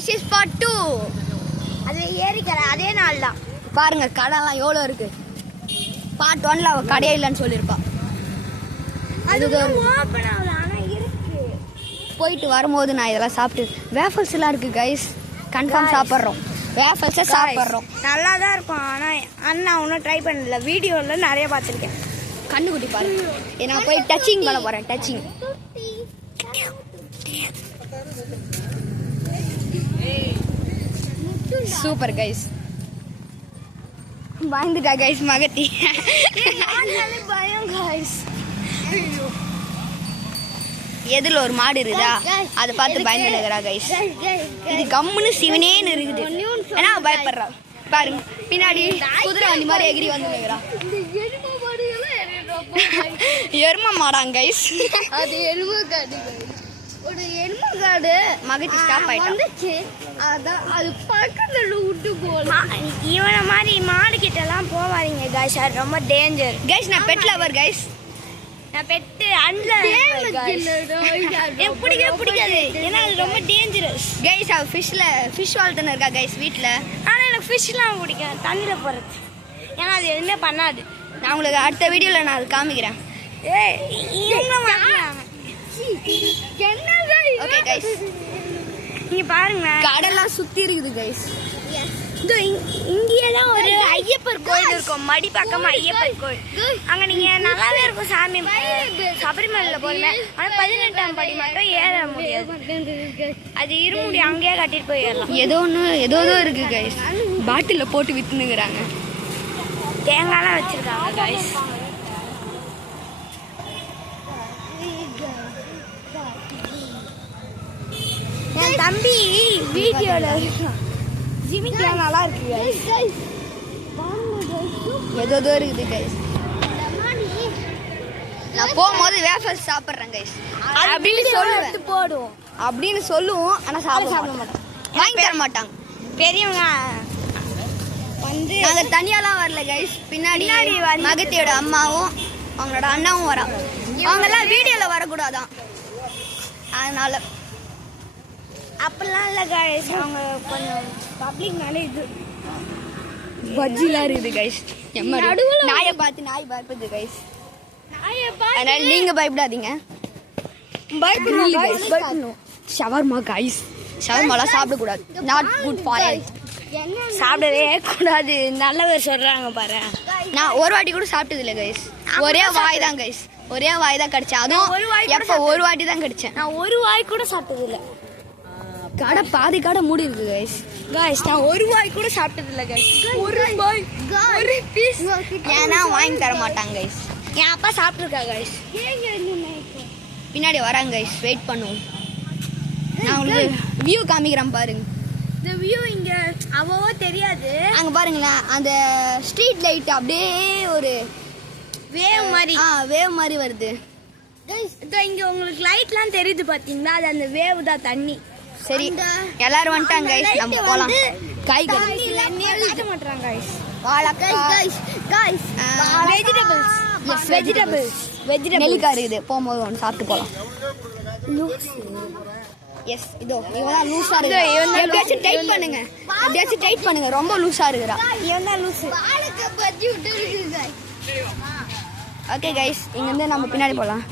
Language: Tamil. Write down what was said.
This is part 2. அது ஏறிக்கற அதே நாள் தான். பாருங்க கடைலாம் எவ்வளவு இருக்கு. part 1ல அவ கடையே இல்லன்னு சொல்லிருப்பா. அது ஓபன் ஆகல ஆனா இருக்கு. போயிட்டு வரும்போது நான் இதெல்லாம் சாப்பிட்டு வேஃபல்ஸ் எல்லாம் இருக்கு गाइस. கன்ஃபார்ம் சாப்பிடுறோம். வேஃபல்ஸ் சாப்பிடுறோம். நல்லா தான் இருக்கும் ஆனா அண்ணா இன்னும் ட்ரை பண்ணல. வீடியோல நிறைய பார்த்திருக்கேன். கண்ணுக்குட்டி பாருங்க. நான் போய் டச்சிங் பண்ண போறேன். டச்சிங். Super guys. பயந்துட்டா गाइस மகத்தி. பயம் गाइस. எதுல ஒரு மாடு இருக்குதா அத பார்த்து பயந்துடுறா गाइस. இது கம்முன்னு சிவனேன்னு இருக்குது. ஏன்னா பயப்படுறா. பாருங்க பின்னாடி குதிரை வண்டி மாதிரி எகிரி வந்துங்கறா. எருமை மாடாங்க गाइस. அது எருமை காடு. ஒரு எருமை காடு மகத்தி ஸ்டாப் ஆயிட்டான். வந்துச்சு அத அது பக்கத்துல விட்டு போல. இவன மாதிரி மாடு கிட்ட எல்லாம் போவாதீங்க गाइस. அது ரொம்ப டேஞ்சர். गाइस நான் பெட் லவர் गाइस. நான் பெட் அன்ல பிடிக்காது. ஏன்னா அது ரொம்ப டேஞ்சரஸ் गाइस. அவ ஃபிஷ் வளர்த்துன்னு இருக்கா गाइस வீட்ல. ஆனா எனக்கு ஃபிஷ்லாம் பிடிக்கும் தண்ணில போறது. ஏன்னா அது எதுவுமே பண்ணாது. நான் உங்களுக்கு அடுத்த வீடியோல நான் அது காமிக்கிறேன். Okay guys. நீங்க பாருங்க கடலாம் சுத்தி இருக்குது गाइस. இதோ இங்கேயே தான் ஒரு ஐயப்பர் கோயில் இருக்கும். மடி பக்கமா ஐயப்பர் கோயில். அங்க நீங்க நல்லாவே இருக்கும் சாமி. சபரிமலையில போறீங்க ஆனா 18ஆம் படி மட்டும் ஏற முடியாது. அது இருமுடி அங்கேயே கட்டிட்டு போயிடலாம். ஏதோ இருக்கு गाइस. பாட்டில்ல போட்டு வித்துனுக்குறாங்க. தேங்காய்லாம் வச்சிருக்காங்க गाइस. என் தம்பி வீடியோல ஜிமிக்லாம் நல்லா இருக்கு गाइस. ஏதோ இருக்குது गाइस. நான் போகும்போது வேஃபல்ஸ் சாப்பிடுறேன் गाइस. அப்படின்னு சொல்லுவேன் போடுவோம் அப்படின்னு சொல்லுவோம். ஆனா சாப்பிட மாட்டோம். வாங்கி தர மாட்டாங்க பெரியவங்க. வந்து நாங்க தனியாலாம் வரல गाइस. பின்னாடி மகத்தியோட அம்மாவும் அவங்களோட அண்ணாவும் வராங்க. அவங்க எல்லாம் வீடியோல வரக்கூடாதான் அதனால அப்பெல்லாம் இல்ல गाइस. அவங்க கொஞ்சம் பப்ளிக் மேல இது பஜ்ஜிலாம் இருக்குது गाइस. நாயை பார்த்து நாய் பயப்படுது गाइस. அதனால நீங்க பயப்படாதீங்க. பயப்படணும் गाइस. பயப்படணும். Shawarma guys. ஷவர்மாலாம் சாப்பிடக்கூடாது. Not good for health. சாப்பிடவே கூடாது நல்லவர் சொல்றாங்க பாரு. நான் ஒரு வாட்டி கூட சாப்பிட்டது இல்லை गाइस. ஒரே வாய் தான் गाइस. ஒரே வாய் தான் கடிச்சேன். அதுவும் எப்ப ஒரு வாட்டி தான் கடிச்சேன். நான் ஒரு வாய் கூட சாப்பிட்டது இல்லை. கடை பாதி கடை மூடி இருக்கு गाइस. நான் ஒரு வாய் கூட சாப்பிட்டது இல்லை गाइस. ஒரு வாய் ஒரு பீஸ் ஏன்னா வாங்கி தர மாட்டாங்க गाइस. என் அப்பா சாப்பிட்டுருக்கா गाइस. பின்னாடி வராங்க गाइस. வெயிட் பண்ணுவோம். நான் உங்களுக்கு வியூ காமிக்கிறேன் பாருங்க. இந்த வியூ இங்க அவ்வளவோ தெரியாது. அங்க பாருங்களேன் அந்த ஸ்ட்ரீட் லைட் அப்படியே ஒரு வேவ் மாதிரி வருது गाइस. இங்க உங்களுக்கு லைட்லாம் தெரியுது பாத்தீங்களா? அது அந்த வேவ் தான் தண்ணி. சரி எல்லாரும் வந்துட்டாங்க गाइस. நம்ம போலாம். காய்கறி காட்ட மாட்டறாங்க गाइस. வாழைக்காய் गाइस. வெஜிடபிள்ஸ் நெல்லிக்காய் இருக்குது. போகும்போது ஒன்று சாப்பிட்டு போலாம். எஸ் இதோ இவனா லூசா இருக்கு. எப்படியாச்சும் டைட் பண்ணுங்க. எப்படியாச்சும் டைட் பண்ணுங்க. ரொம்ப லூசா இருக்குறா. இவன் தான் லூசு. வாழைக்காய் பஜ்ஜி விட்டு இருக்கு गाइस. ஓகே गाइस இங்க இருந்து நம்ம பின்னாடி போலாம்.